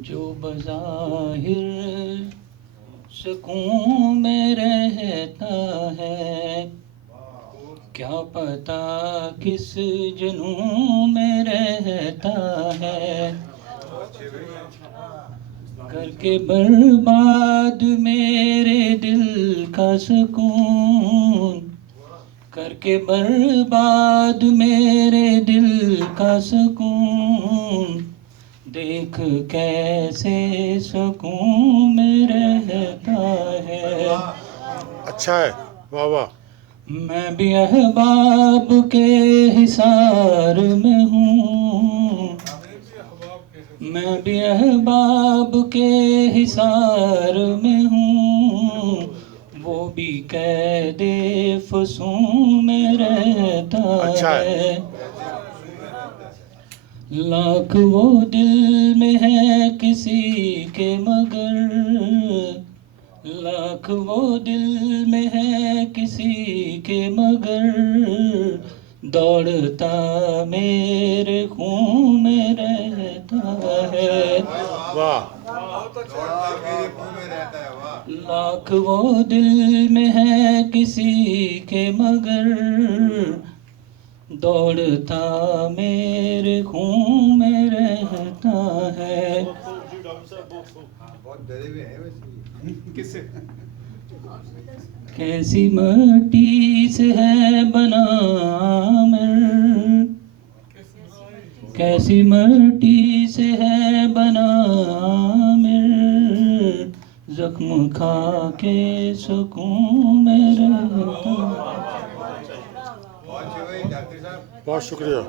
जो बज़ाहिर सुकून में रहता है, क्या पता किस जुनून में रहता है। करके बर्बाद मेरे दिल का सुकून, करके बर्बाद मेरे दिल का सुकून, देख कैसे सुकून में रहता है। अच्छा है, वाह वाह। मैं भी अहबाब के हिसार में हूँ, मैं भी अहबाब के हिसार में हूँ, वो भी कैदे फसूं में रहता अच्छा है। लाख वो दिल में है किसी के मगर, लाख वो दिल में है किसी के मगर, दौड़ता मेरे खून में रहता है। वाह। लाख वो दिल में है किसी के मगर, दौड़ता मेरे खून में रहता है। कैसी मिट्टी से है बना आमिर, कैसी मिट्टी से है बना आमिर, जख्म खा के सुकून में रहता। बहुत शुक्रिया।